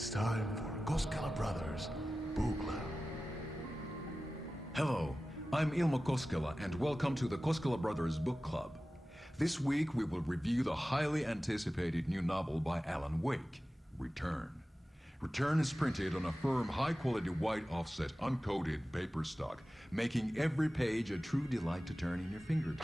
It's time for Koskela Brothers Book Club. Hello, I'm Ilmo Koskela and welcome to the Koskela Brothers Book Club. This week we will review the highly anticipated new novel by Alan Wake, Return. Return is printed on a firm, high-quality white offset, uncoated paper stock, making every page a true delight to turn in your fingers.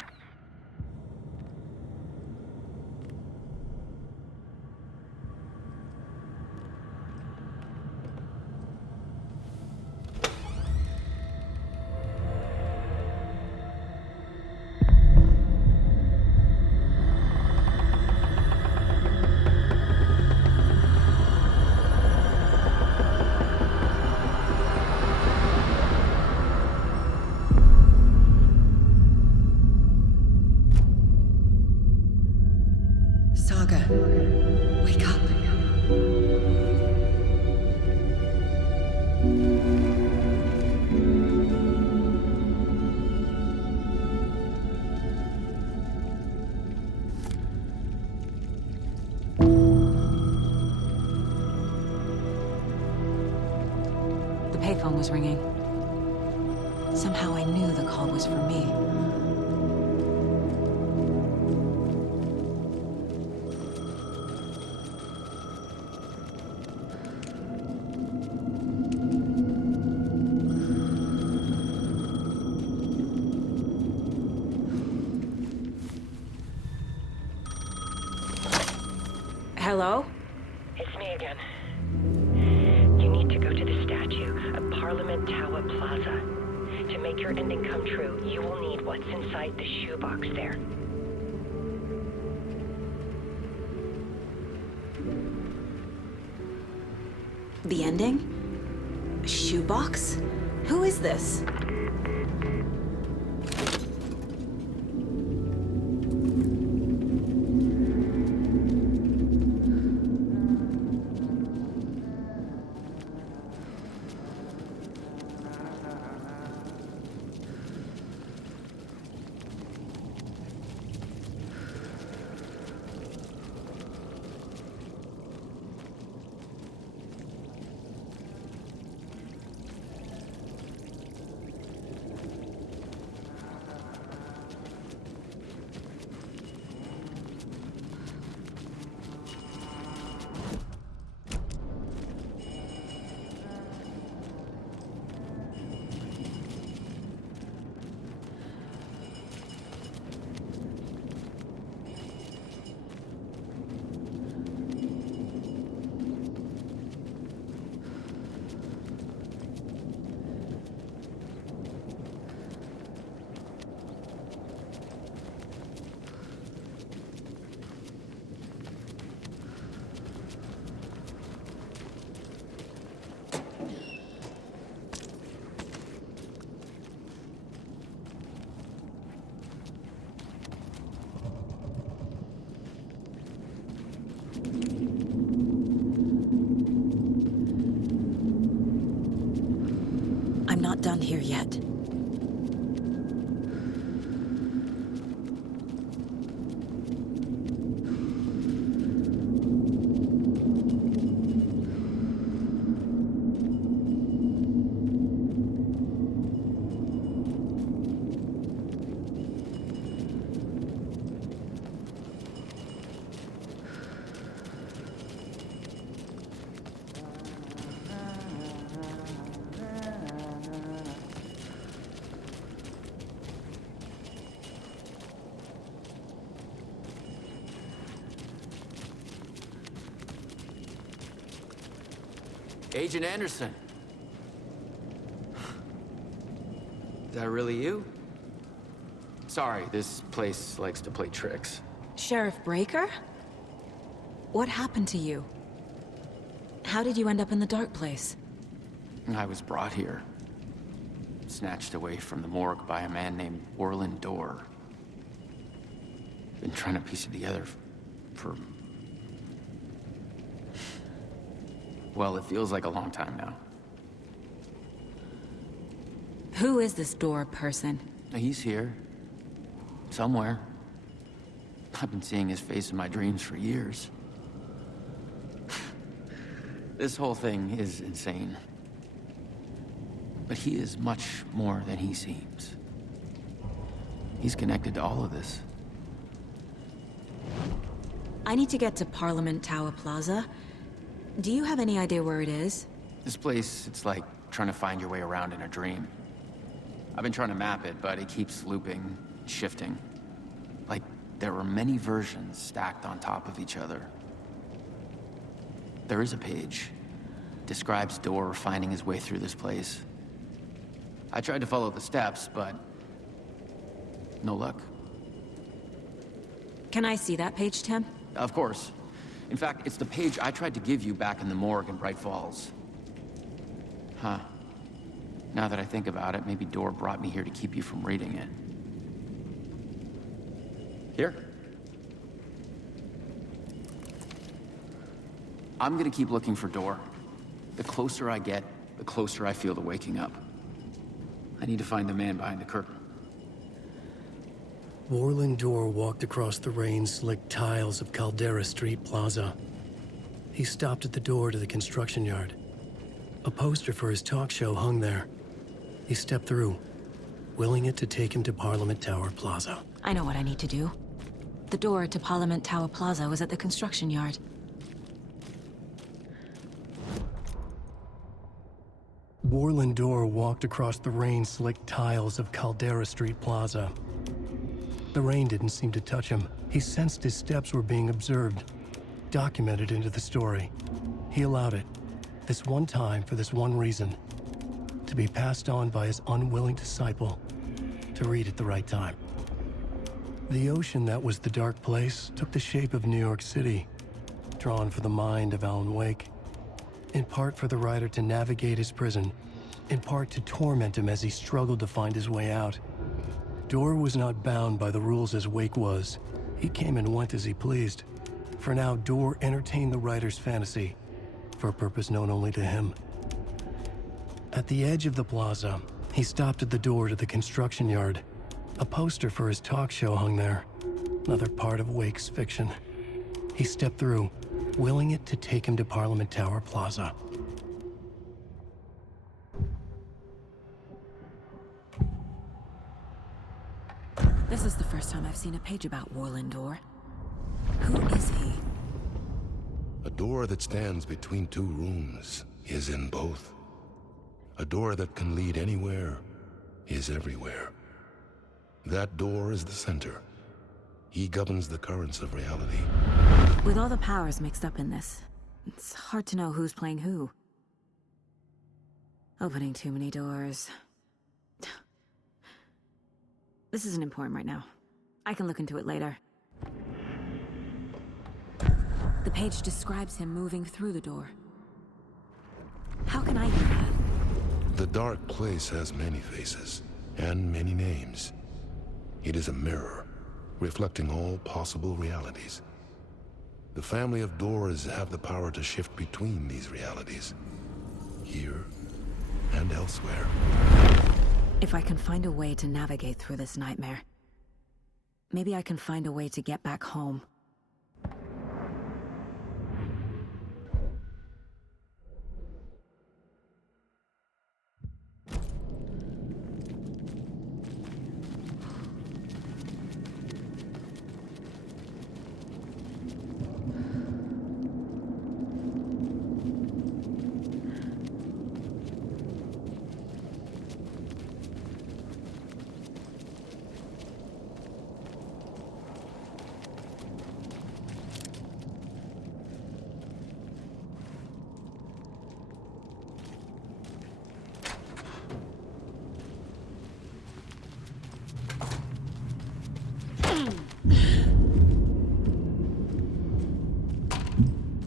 Saga, wake up. The payphone was ringing. Somehow I knew the call was for me. Hello? It's me again. You need to go to the statue at Parliament Tower Plaza. To make your ending come true, you will need what's inside the shoebox there. The ending? A shoebox? Who is this? I'm not done here yet. Agent Anderson. Is that really you? Sorry, this place likes to play tricks. Sheriff Breaker? What happened to you? How did you end up in the dark place? I was brought here. Snatched away from the morgue by a man named Orland Dorr. Been trying to piece it together for... Well, it feels like a long time now. Who is this Dorr person? He's here. Somewhere. I've been seeing his face in my dreams for years. This whole thing is insane. But he is much more than he seems. He's connected to all of this. I need to get to Parliament Tower Plaza. Do you have any idea where it is? This place, it's like trying to find your way around in a dream. I've been trying to map it, but it keeps looping, shifting. Like there are many versions stacked on top of each other. There is a page. Describes Door finding his way through this place. I tried to follow the steps, but no luck. Can I see that page, Tim? Of course. In fact, it's the page I tried to give you back in the morgue in Bright Falls. Huh. Now that I think about it, maybe Door brought me here to keep you from reading it. Here. I'm gonna keep looking for Door. The closer I get, the closer I feel to waking up. I need to find the man behind the curtain. Warlin Door walked across the rain-slicked tiles of Caldera Street Plaza. He stopped at the door to the construction yard. A poster for his talk show hung there. He stepped through, willing it to take him to Parliament Tower Plaza. I know what I need to do. The door to Parliament Tower Plaza was at the construction yard. Warlin Door walked across the rain-slicked tiles of Caldera Street Plaza. The rain didn't seem to touch him. He sensed his steps were being observed, documented into the story. He allowed it, this one time for this one reason, to be passed on by his unwilling disciple, to read at the right time. The ocean that was the dark place took the shape of New York City, drawn for the mind of Alan Wake. In part for the writer to navigate his prison, in part to torment him as he struggled to find his way out. Door was not bound by the rules as Wake was. He came and went as he pleased. For now, Door entertained the writer's fantasy, for a purpose known only to him. At the edge of the plaza, he stopped at the door to the construction yard. A poster for his talk show hung there, another part of Wake's fiction. He stepped through, willing it to take him to Parliament Tower Plaza. This is the first time I've seen a page about Warlin Door. Who is he? A door that stands between two rooms is in both. A door that can lead anywhere is everywhere. That door is the center. He governs the currents of reality. With all the powers mixed up in this, it's hard to know who's playing who. Opening too many doors. This isn't important right now. I can look into it later. The page describes him moving through the door. How can I do that? The dark place has many faces and many names. It is a mirror, reflecting all possible realities. The family of Doors have the power to shift between these realities, here and elsewhere. If I can find a way to navigate through this nightmare, maybe I can find a way to get back home.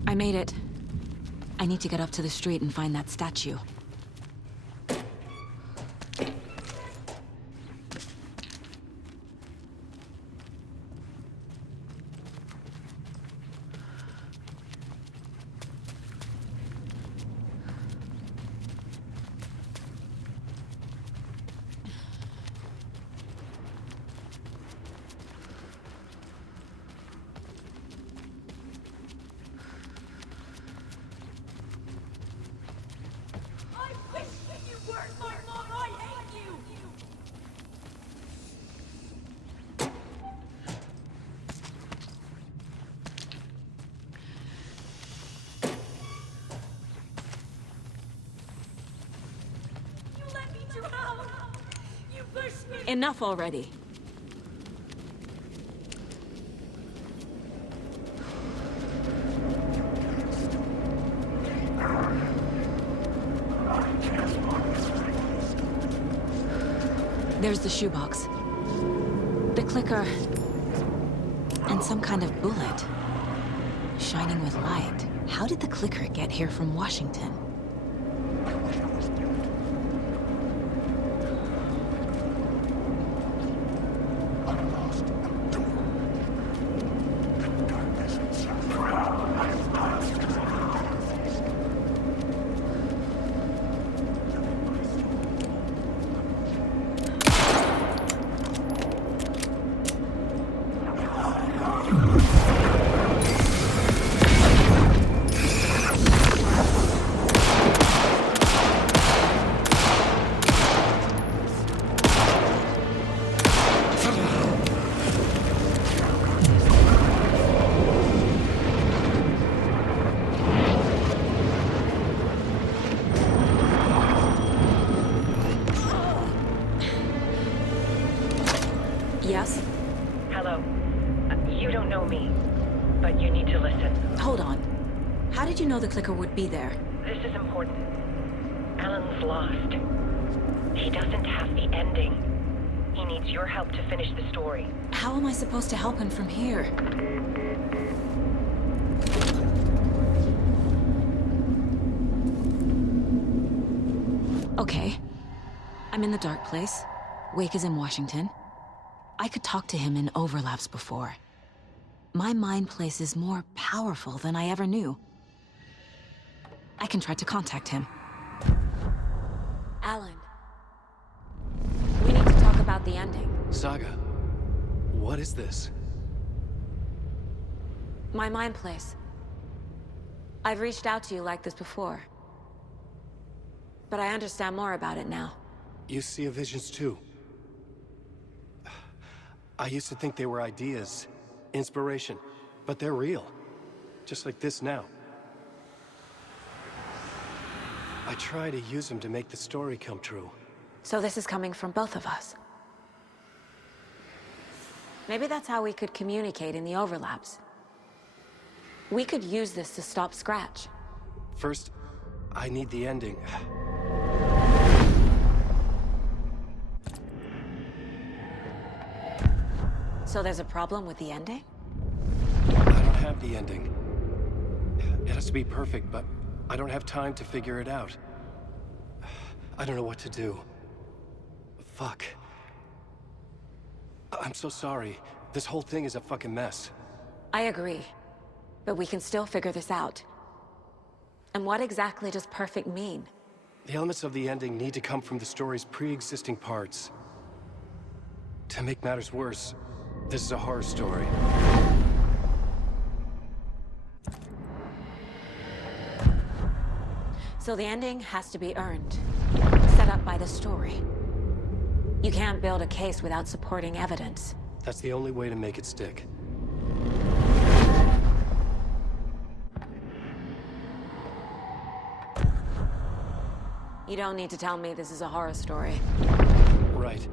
I made it. I need to get up to the street and find that statue. Enough already. There's the shoebox. The clicker. And some kind of bullet. Shining with light. How did the clicker get here from Washington? Yes? Hello. You don't know me, but you need to listen. Hold on. How did you know the clicker would be there? This is important. Alan's lost. He doesn't have the ending. He needs your help to finish the story. How am I supposed to help him from here? Okay. I'm in the dark place. Wake is in Washington. I could talk to him in overlaps before. My mind place is more powerful than I ever knew. I can try to contact him. Alan. We need to talk about the ending. Saga, what is this? My mind place. I've reached out to you like this before. But I understand more about it now. You see visions too. I used to think they were ideas, inspiration, but they're real. Just like this now. I try to use them to make the story come true. So this is coming from both of us. Maybe that's how we could communicate in the overlaps. We could use this to stop Scratch. First, I need the ending. So there's a problem with the ending? I don't have the ending. It has to be perfect, but I don't have time to figure it out. I don't know what to do. Fuck. I'm so sorry. This whole thing is a fucking mess. I agree. But we can still figure this out. And what exactly does perfect mean? The elements of the ending need to come from the story's pre-existing parts. To make matters worse, this is a horror story. So the ending has to be earned. Set up by the story. You can't build a case without supporting evidence. That's the only way to make it stick. You don't need to tell me this is a horror story. Right.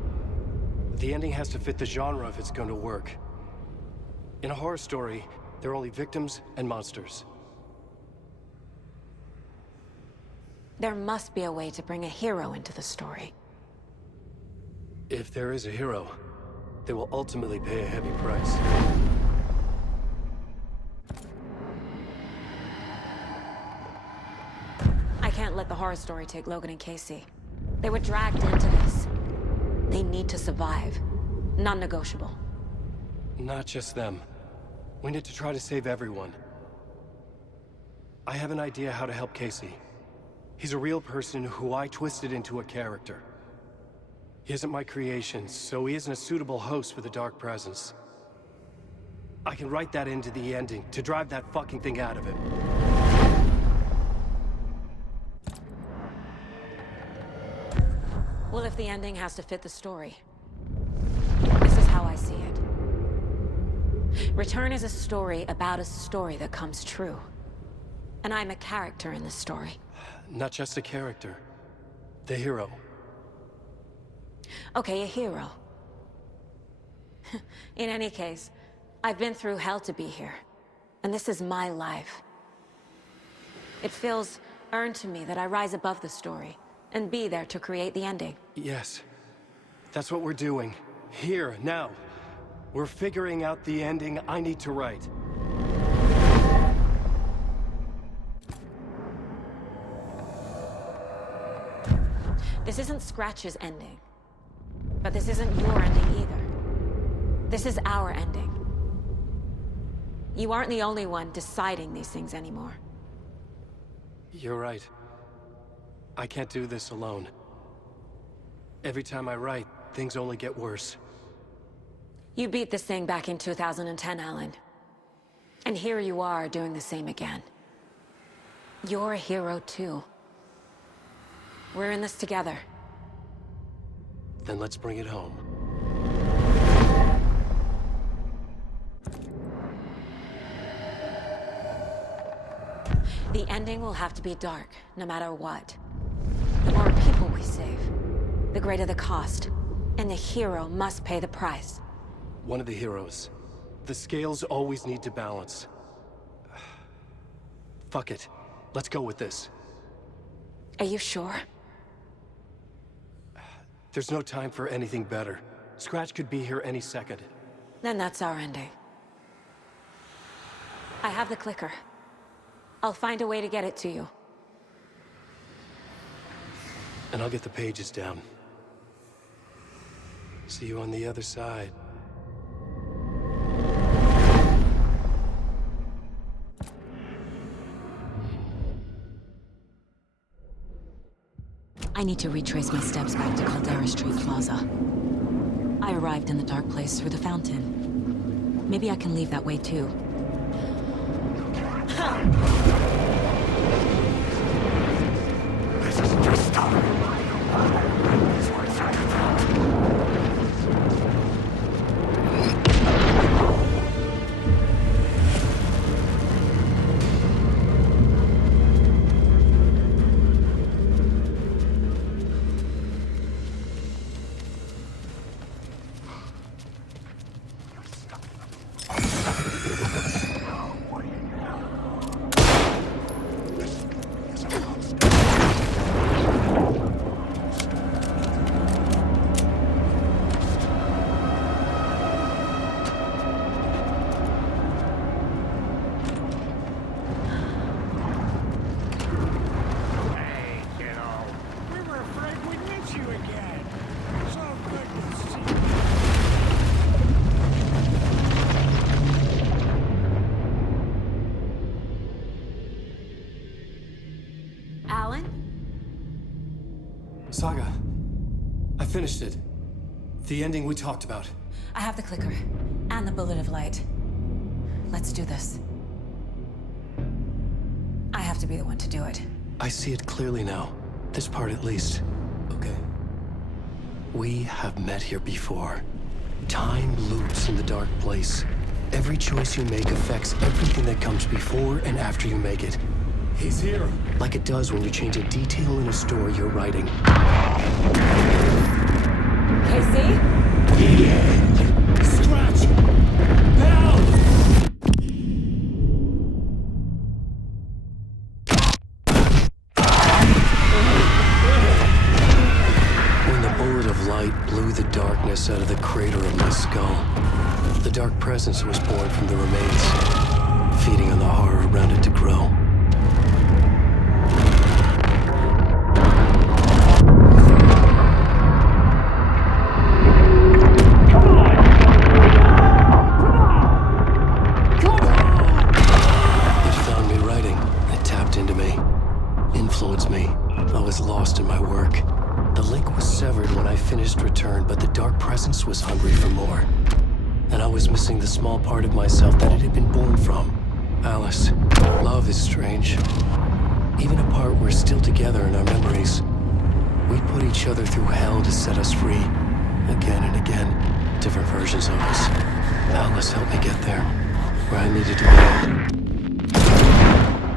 The ending has to fit the genre if it's going to work. In a horror story, there are only victims and monsters. There must be a way to bring a hero into the story. If there is a hero, they will ultimately pay a heavy price. I can't let the horror story take Logan and Casey. They were dragged into this. They need to survive. Non-negotiable. Not just them. We need to try to save everyone. I have an idea how to help Casey. He's a real person who I twisted into a character. He isn't my creation, so he isn't a suitable host for the Dark Presence. I can write that into the ending to drive that fucking thing out of him. Well, if the ending has to fit the story, this is how I see it. Return is a story about a story that comes true. And I'm a character in this story. Not just a character. The hero. Okay, a hero. In any case, I've been through hell to be here. And this is my life. It feels earned to me that I rise above the story and be there to create the ending. Yes. That's what we're doing. Here, now. We're figuring out the ending I need to write. This isn't Scratch's ending. But this isn't your ending either. This is our ending. You aren't the only one deciding these things anymore. You're right. I can't do this alone. Every time I write, things only get worse. You beat this thing back in 2010, Alan. And here you are doing the same again. You're a hero too. We're in this together. Then let's bring it home. The ending will have to be dark, no matter what. The more people we save, the greater the cost. And the hero must pay the price. One of the heroes. The scales always need to balance. Fuck it. Let's go with this. Are you sure? There's no time for anything better. Scratch could be here any second. Then that's our ending. I have the clicker. I'll find a way to get it to you. And I'll get the pages down. See you on the other side. I need to retrace my steps back to Caldera Street Plaza. I arrived in the dark place through the fountain. Maybe I can leave that way too. This is just start. This one's Saga, I finished it. The ending we talked about. I have the clicker and the bullet of light. Let's do this. I have to be the one to do it. I see it clearly now. This part at least. Okay. We have met here before. Time loops in the dark place. Every choice you make affects everything that comes before and after you make it. He's here. Like it does when you change a detail in a story you're writing. KC? Scratch! Help! When the bullet of light blew the darkness out of the crater of my skull, the dark presence was born from the remains, feeding on the horror around it to grow. Influenced me. I was lost in my work. The link was severed when I finished Return, but the dark presence was hungry for more. And I was missing the small part of myself that it had been born from. Alice, love is strange. Even apart, we're still together in our memories. We put each other through hell to set us free. Again and again. Different versions of us. Alice helped me get there. Where I needed to be.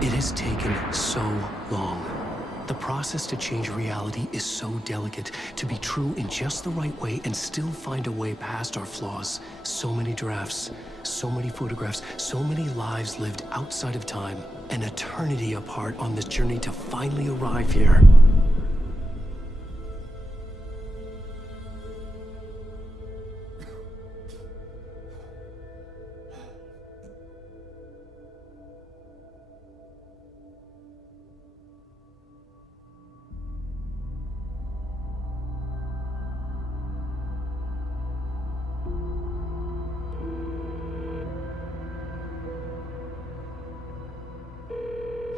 It has taken so long. The process to change reality is so delicate. To be true in just the right way and still find a way past our flaws. So many drafts, so many photographs, so many lives lived outside of time. An eternity apart on this journey to finally arrive here.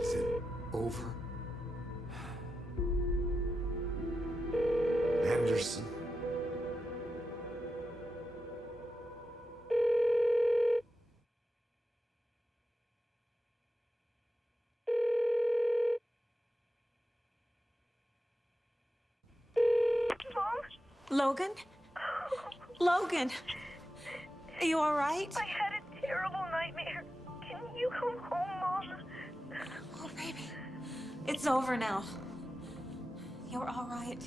Is it over? Anderson? Logan? Logan! Are you alright? I had a terrible nightmare. Can you come home, Mom? Oh, baby. It's over now. You're alright.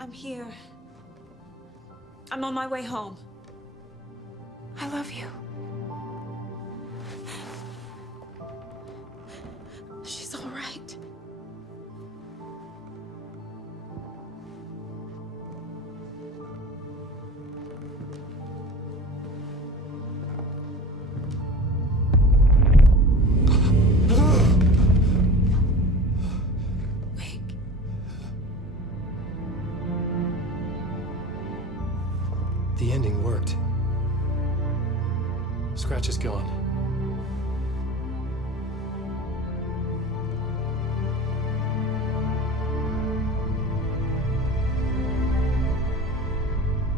I'm here. I'm on my way home. I love you. She's alright. The ending worked. Scratch is gone.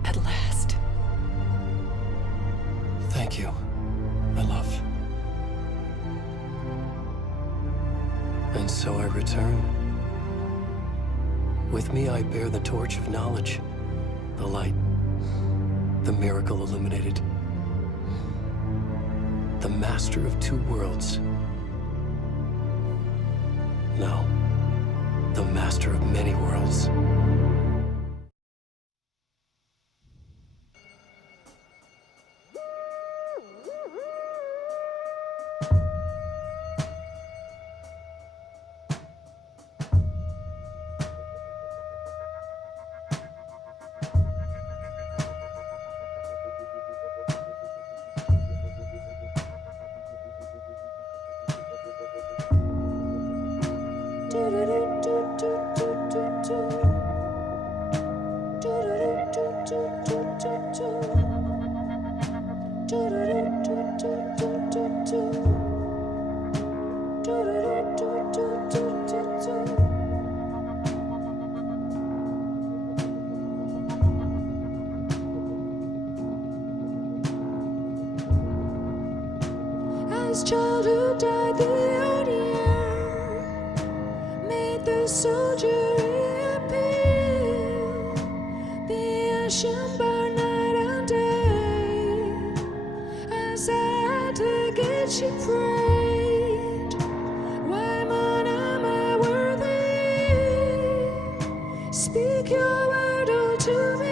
At last. Thank you, my love. And so I return. With me I bear the torch of knowledge, the light, the miracle illuminated, the master of two worlds. No, the master of many worlds. As childhood died, the old year made the soldier reappear. The ocean burned night and day as I had to get shipwrecked. Why, man, am I worthy? Speak your word all to me.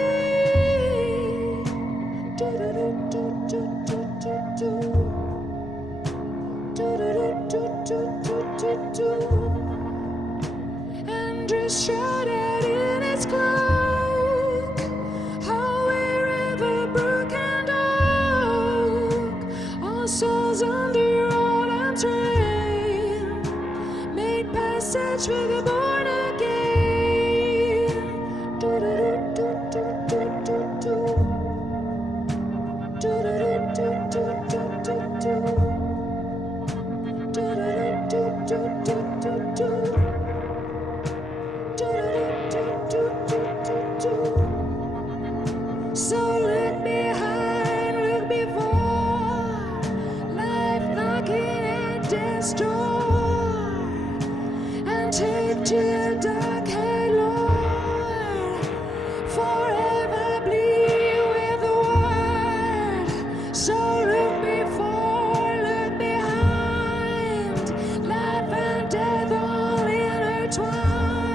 And dress shrouded in its cloak, how wherever brook and oak, all souls under all arms reign, made passage for the born again. So look behind, look before, life knocking at death's door, and take to the dark head, Lord, forever bleed with the word. So look before, look behind, life and death all intertwined.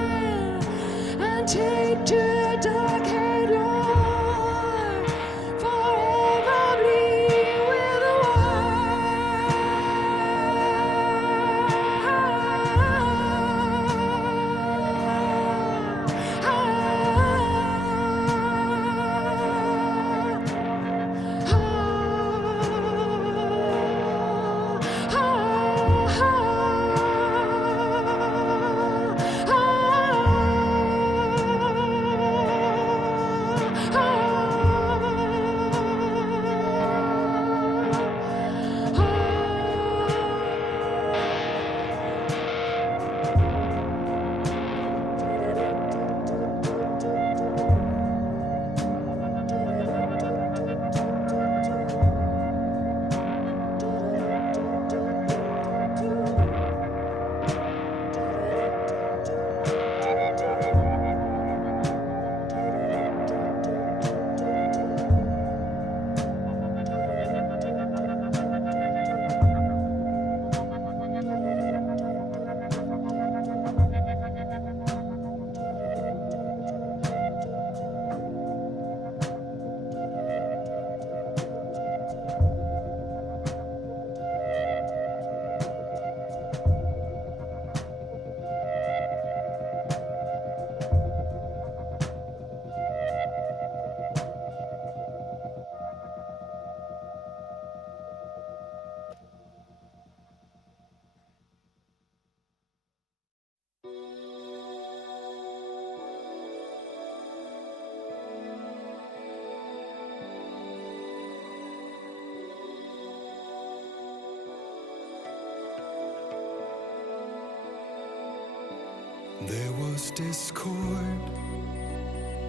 There was discord,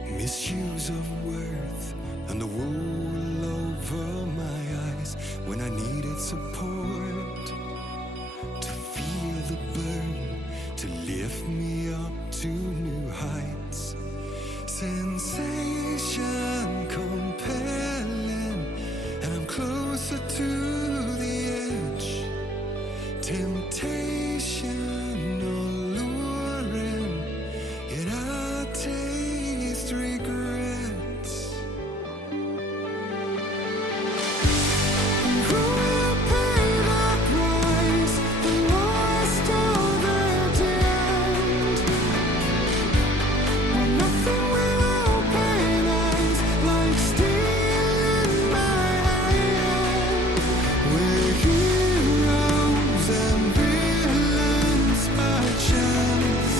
misuse of worth, and the wool over my eyes when I needed support. To feel the burn, to lift me up to new heights. Sensation compelling, and I'm closer to the edge. Temptation alluring, yet I taste regrets. Who will pay the price, the lost or the damned? When nothing will open eyes like steel in my hand. We're heroes and villains by chance.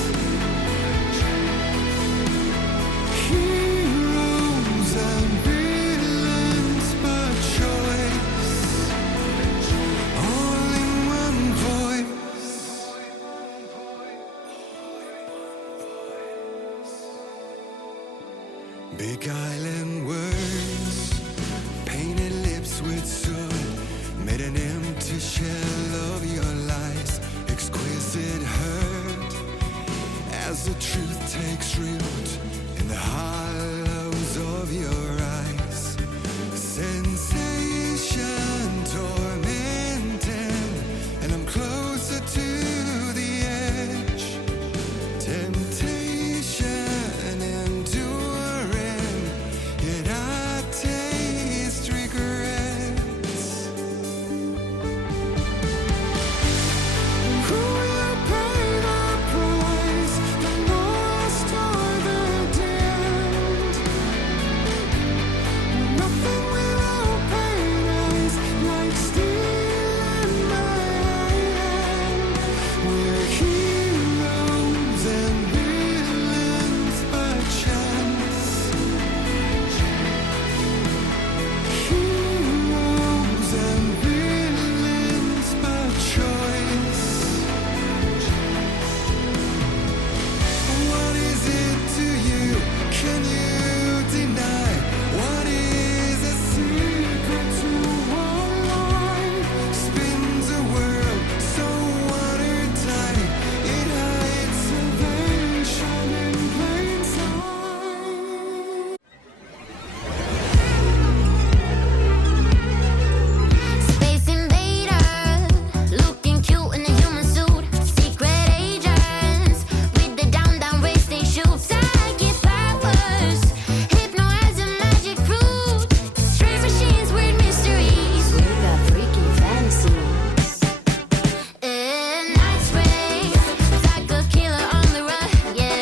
Heroes and villains by choice. All in one voice. Beguiling words, painted lips with soot, made an empty shell of your lies. Exquisite hurt as the truth takes root in the hollows of your eyes. Sensation tormenting, and I'm closer to the edge. Temptation enduring, yet I taste regrets. Who will pay the price, the lost or the damned? When nothing will open eyes like steel in my hand. We're heroes and villains by chance. Heroes and villains by choice. What is it to you? Can you deny? What is a secret to one line? Spins a world so watertight, it hides salvation in plain sight. Space invader, looking cute in a human suit. Secret agents with the down race they shoot. Psychic powers, hypnotizing magic fruit. Strange machines, weird mysteries. We got freaky fantasies. Night springs, psycho killer on the run. Yeah,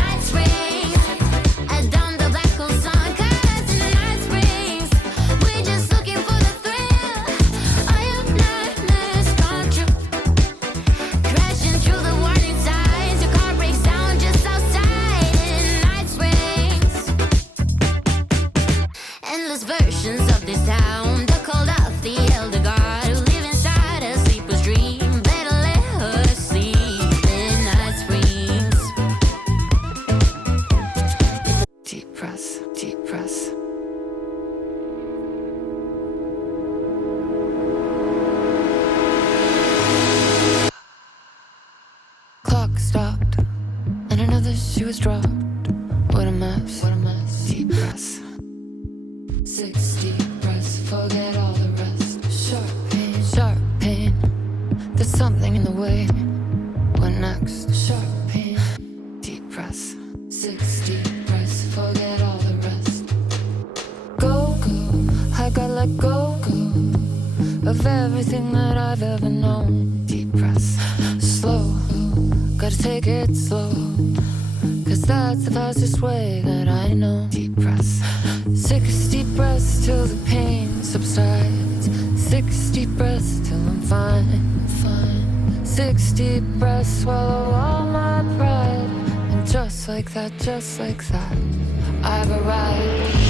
night springs, as down the black hole sun. 'Cause in the night springs, we're just looking for the thrill. All your nightmares come true. Crashing through the warning signs, your car breaks down just outside. In night springs, endless versions of this town. They called out the elder god who live inside a sleeper's dream. Better let her sleep in night springs. Deep press, deep press. Clock stopped, and another shoe was dropped. What a mess, what a mess. Deep press. 60 breaths, forget all the rest. Sharp pain, sharp pain. There's something in the way. What next? Sharp pain. Deep press. 60 breaths, forget all the rest. Go, go, I gotta let go, go of everything that I've ever known. Deep press. Slow, gotta take it slow. 'Cause that's the fastest way that I know. Deep press. 60 breaths till the pain subsides. 60 breaths till I'm fine, fine. 60 breaths, swallow all my pride. And just like that, I've arrived.